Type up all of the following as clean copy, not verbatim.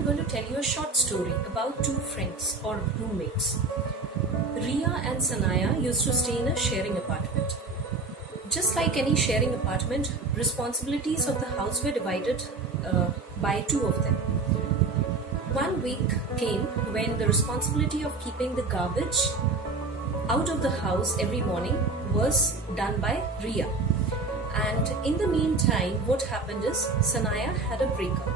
I'm going to tell you a short story about two friends or roommates. Ria and Sanaya used to stay in a sharing apartment. Just like any sharing apartment, responsibilities of the house were divided by two of them. One week came when the responsibility of keeping the garbage out of the house every morning was done by Ria. And in the meantime, what happened is Sanaya had a breakup.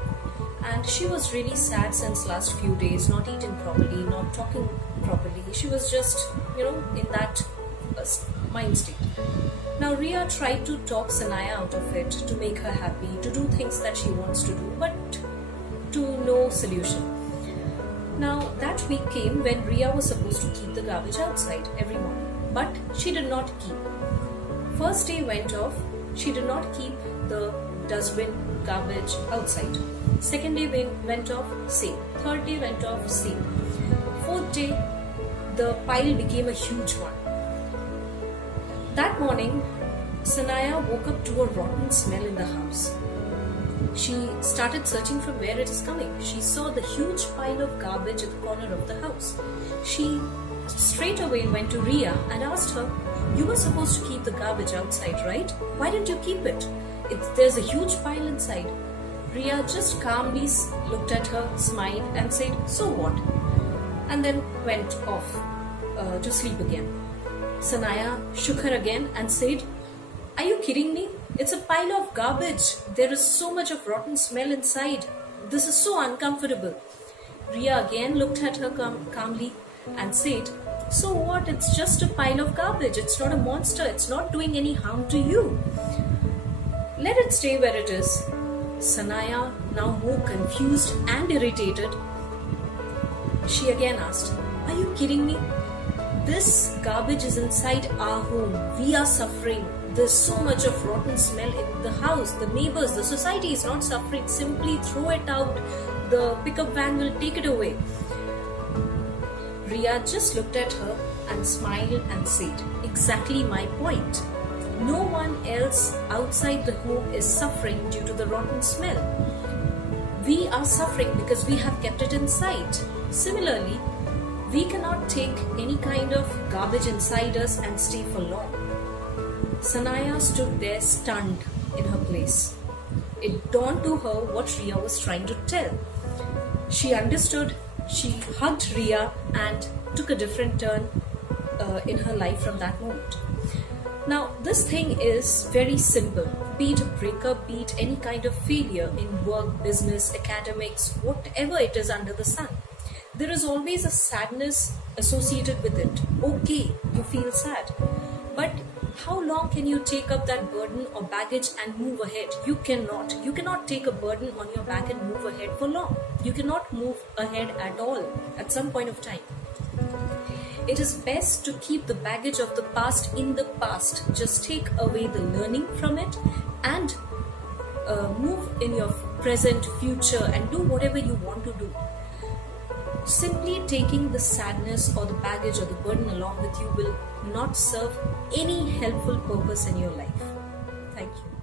And she was really sad since last few days, not eating properly, not talking properly. She was just, in that mind state. Now Ria tried to talk Sanaya out of it, to make her happy, to do things that she wants to do, but to no solution. Now that week came when Ria was supposed to keep the garbage outside every morning, but she did not keep. First day went off, she did not keep the dustbin garbage outside. Second day went off, same. Third day went off, same. Fourth day, the pile became a huge one. That morning, Sanaya woke up to a rotten smell in the house. She started searching from where it is coming. She saw the huge pile of garbage at the corner of the house. She straight away went to Ria and asked her, "You were supposed to keep the garbage outside, right? Why didn't you keep it? There's a huge pile inside." Ria just calmly looked at her, smiled and said, "So what?" and then went off to sleep again. Sanaya shook her again and said, "Are you kidding me? It's a pile of garbage. There is so much of rotten smell inside. This is so uncomfortable." Ria again looked at her calmly and said, "So what? It's just a pile of garbage. It's not a monster. It's not doing any harm to you. Let it stay where it is." Sanaya, now more confused and irritated, she again asked, "Are you kidding me? This garbage is inside our home. We are suffering. There's so much of rotten smell in the house. The neighbors, the society is not suffering. Simply throw it out. The pickup van will take it away." Ria just looked at her and smiled and said, "Exactly my point. No one else outside the home is suffering due to the rotten smell. We are suffering because we have kept it inside. Similarly, we cannot take any kind of garbage inside us and stay for long." Sanaya stood there stunned in her place. It dawned to her what Ria was trying to tell. She understood. She hugged Ria and took a different turn in her life from that moment. Now, this thing is very simple. Be it a breakup, be it any kind of failure in work, business, academics, whatever it is under the sun, there is always a sadness associated with it. Okay, you feel sad. But how long can you take up that burden or baggage and move ahead? You cannot. You cannot take a burden on your back and move ahead for long. You cannot move ahead at all at some point of time. It is best to keep the baggage of the past in the past. Just take away the learning from it and move in your present, future, and do whatever you want to do. Simply taking the sadness or the baggage or the burden along with you will not serve any helpful purpose in your life. Thank you.